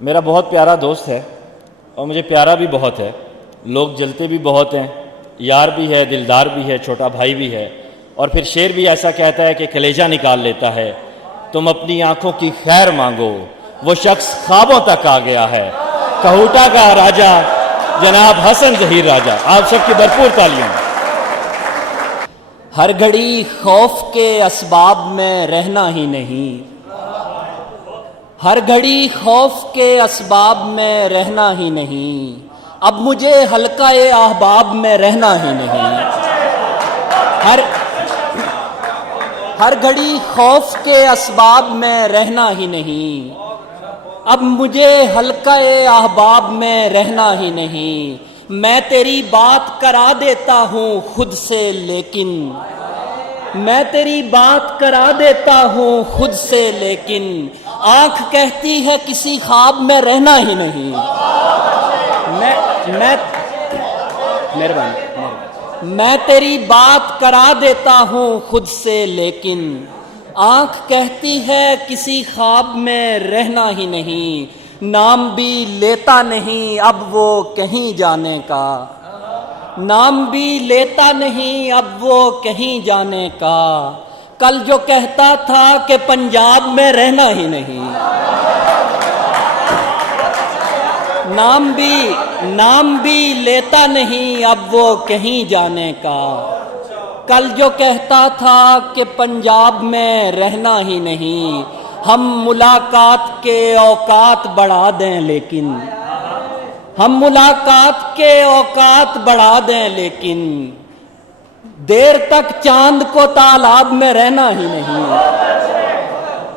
میرا بہت پیارا دوست ہے اور مجھے پیارا بھی بہت ہے. لوگ جلتے بھی بہت ہیں، یار بھی ہے، دلدار بھی ہے، چھوٹا بھائی بھی ہے. اور پھر شعر بھی ایسا کہتا ہے کہ کلیجہ نکال لیتا ہے. تم اپنی آنکھوں کی خیر مانگو، وہ شخص خوابوں تک آ گیا ہے. کہوٹا کا راجہ جناب حسن ظہیر راجہ، آپ سب کی بھرپور تالیاں. ہر گھڑی خوف کے اسباب میں رہنا ہی نہیں، ہر گھڑی خوف کے اسباب میں رہنا ہی نہیں. اب مجھے حلقہ احباب میں رہنا ہی نہیں. ہر گھڑی خوف کے اسباب میں رہنا ہی نہیں. اب مجھے حلقہ احباب میں رہنا ہی نہیں. میں تیری بات کرا دیتا ہوں خود سے، لیکن میں تیری بات کرا دیتا ہوں خود سے، لیکن آنکھ کہتی ہے کسی خواب میں رہنا ہی نہیں. میں تیری بات کرا دیتا ہوں خود سے، لیکن آنکھ کہتی ہے کسی خواب میں رہنا ہی نہیں. نام بھی لیتا نہیں اب وہ کہیں جانے کا، نام بھی لیتا نہیں اب وہ کہیں جانے کا. کل جو کہتا تھا کہ پنجاب میں رہنا ہی نہیں. نام بھی لیتا نہیں اب وہ کہیں جانے کا. کل جو کہتا تھا کہ پنجاب میں رہنا ہی نہیں. ہم ملاقات کے اوقات بڑھا دیں لیکن ہم ملاقات کے اوقات بڑھا دیں، لیکن دیر تک چاند کو تالاب میں رہنا ہی نہیں.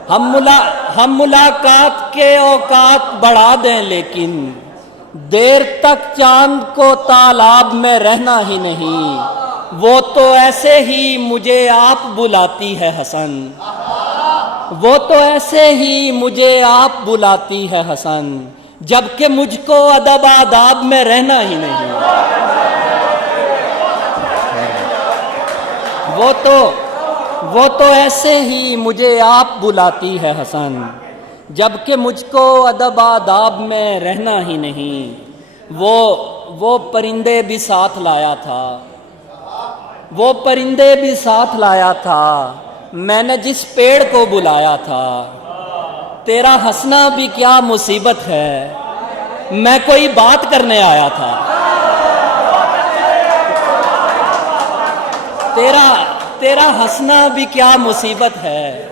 ہم ملاقات کے اوقات بڑھا دیں، لیکن دیر تک چاند کو تالاب میں رہنا ہی نہیں. وہ تو ایسے ہی مجھے آپ بلاتی ہے حسن، وہ تو ایسے ہی مجھے آپ بلاتی ہے حسن، جبکہ مجھ کو ادب آداب میں رہنا ہی نہیں. وہ تو ایسے ہی مجھے آپ بلاتی ہے حسن، جبکہ مجھ کو ادب آداب میں رہنا ہی نہیں. وہ پرندے بھی ساتھ لایا تھا، وہ پرندے بھی ساتھ لایا تھا، میں نے جس پیڑ کو بلایا تھا. تیرا ہنسنا بھی کیا مصیبت ہے، میں کوئی بات کرنے آیا تھا. تیرا ہنسنا بھی کیا مصیبت ہے،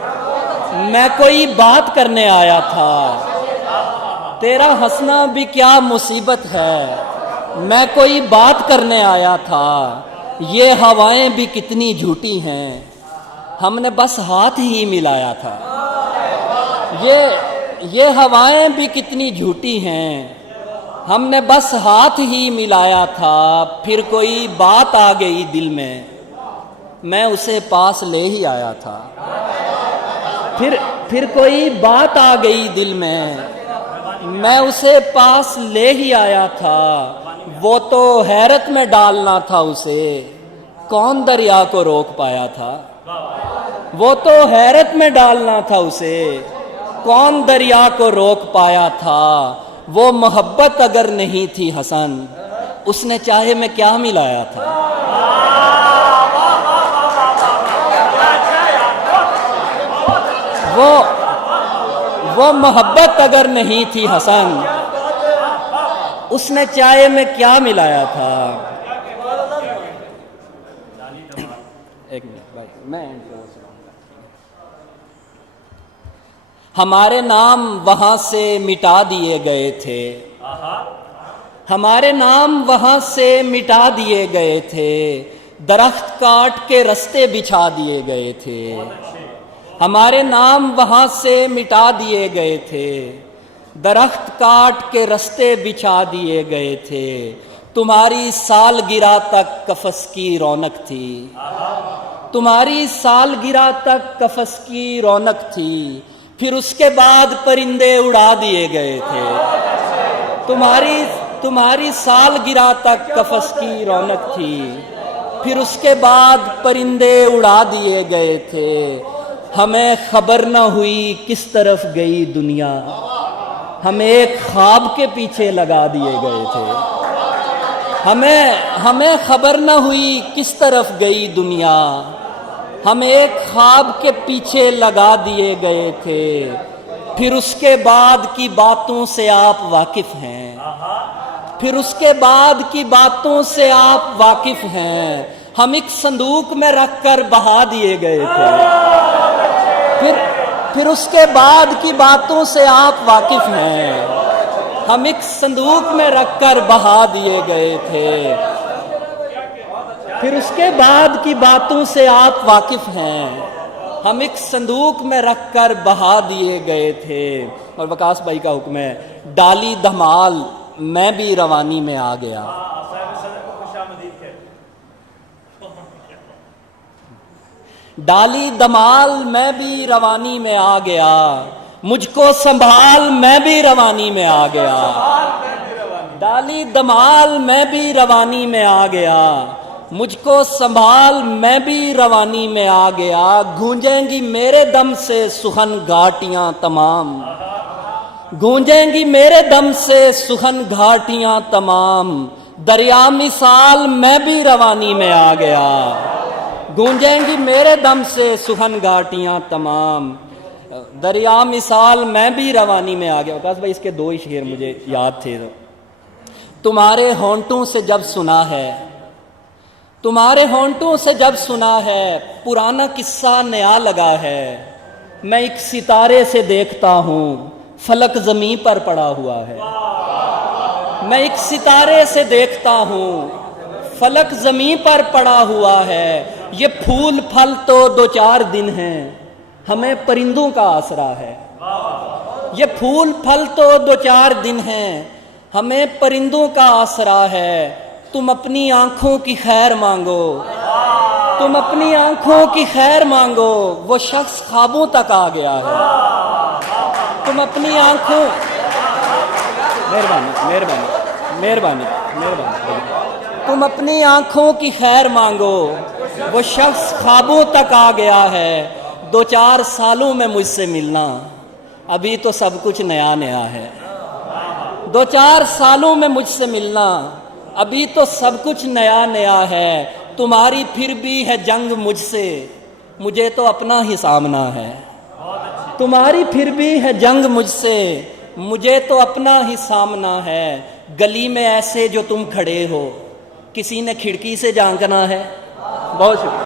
میں کوئی بات کرنے آیا تھا. تیرا ہنسنا بھی کیا مصیبت ہے، میں کوئی بات کرنے آیا تھا. یہ ہوائیں بھی کتنی جھوٹی ہیں، ہم نے بس ہاتھ ہی ملایا تھا. یہ ہوائیں بھی کتنی جھوٹی ہیں، ہم نے بس ہاتھ ہی ملایا تھا. پھر کوئی بات آ گئی دل میں اسے پاس لے ہی آیا تھا. پھر کوئی بات آ گئی دل میں اسے پاس لے ہی آیا تھا. وہ تو حیرت میں ڈالنا تھا اسے، کون دریا کو روک پایا تھا. وہ تو حیرت میں ڈالنا تھا اسے، کون دریا کو روک پایا تھا. وہ محبت اگر نہیں تھی حسن، اس نے چاہے میں کیا ملایا تھا. وہ محبت اگر نہیں تھی حسن، اس نے چاہے میں کیا ملایا تھا. ایک منٹ بھائی، میں ہمارے نام وہاں سے مٹا دیے گئے تھے، ہمارے نام وہاں سے مٹا دیے گئے تھے. درخت کاٹ کے رستے بچھا دیے گئے تھے، ہمارے نام وہاں سے مٹا دیے گئے تھے. درخت کاٹ کے رستے بچھا دیے گئے تھے. تمہاری سالگرہ تک کفس کی رونق تھی، تمہاری سالگرہ تک کفس کی رونق تھی. پھر اس کے بعد پرندے اڑا دیے گئے تھے. تمہاری سالگرہ تک کفس کی رونق تھی. پھر اس کے بعد پرندے اڑا دیے گئے تھے. ہمیں خبر نہ ہوئی کس طرف گئی دنیا، ہم ایک خواب کے پیچھے لگا دیے گئے تھے، ہمیں خبر نہ ہوئی کس طرف گئی دنیا، ہم ایک خواب کے پیچھے لگا دیے گئے تھے، پھر اس کے بعد کی باتوں سے آپ واقف ہیں، پھر اس کے بعد کی باتوں سے آپ واقف ہیں، ہم ایک صندوق میں رکھ کر بہا دیے گئے تھے، پھر اس کے بعد کی باتوں سے آپ واقف ہیں، ہم ایک صندوق میں رکھ کر بہا دیے گئے تھے، پھر اس کے بعد کی باتوں سے آپ واقف ہیں، ہم ایک صندوق میں رکھ کر بہا دیے گئے تھے۔ اور وقاص بھائی کا حکم ہے، ڈالی دھمال میں بھی روانی میں آ گیا، ڈالی دمال میں بھی روانی میں آ گیا، مجھ کو سنبھال میں بھی روانی میں آ گیا، ڈالی دمال میں بھی روانی میں آ گیا، مجھ کو سنبھال میں بھی روانی میں آ گیا، گونجیں گی میرے دم سے سخن گھاٹیاں تمام، گونجیں گی میرے دم سے سخن گھاٹیاں تمام، دریا مثال میں بھی روانی میں آ گیا، گونجیں گی میرے دم سے سخن گھاٹیاں تمام، دریا مثال میں بھی روانی میں آ گیا۔ وقاص بھائی اس کے دو ہی شعر مجھے یاد تھے۔ تمہارے ہونٹوں سے جب سنا ہے، تمہارے ہونٹوں سے جب سنا ہے، پرانا قصہ نیا لگا ہے، میں ایک ستارے سے دیکھتا ہوں فلک زمیں پر پڑا ہوا ہے، میں ایک ستارے سے دیکھتا ہوں فلک زمیں پر پڑا ہوا ہے، یہ پھول پھل تو دو چار دن ہیں، ہمیں پرندوں کا آسرا ہے، یہ پھول پھل تو دو چار دن ہیں، ہمیں پرندوں کا آسرا ہے، تم اپنی آنکھوں کی خیر مانگو، تم اپنی آنکھوں کی خیر مانگو، وہ شخص خوابوں تک آ گیا ہے، تم اپنی آنکھوں، مہربانی مہربانی مہربانی مہربانی، تم اپنی آنکھوں کی خیر مانگو، وہ شخص خوابوں تک آ گیا ہے، دو چار سالوں میں مجھ سے ملنا، ابھی تو سب کچھ نیا نیا ہے، دو چار سالوں میں مجھ سے ملنا، ابھی تو سب کچھ نیا نیا ہے، تمہاری پھر بھی ہے جنگ مجھ سے، مجھے تو اپنا ہی سامنا ہے، تمہاری پھر بھی ہے جنگ مجھ سے، مجھے تو اپنا ہی سامنا ہے، گلی میں ایسے جو تم کھڑے ہو، کسی نے کھڑکی سے جھانکنا ہے؟ بہت شکریہ۔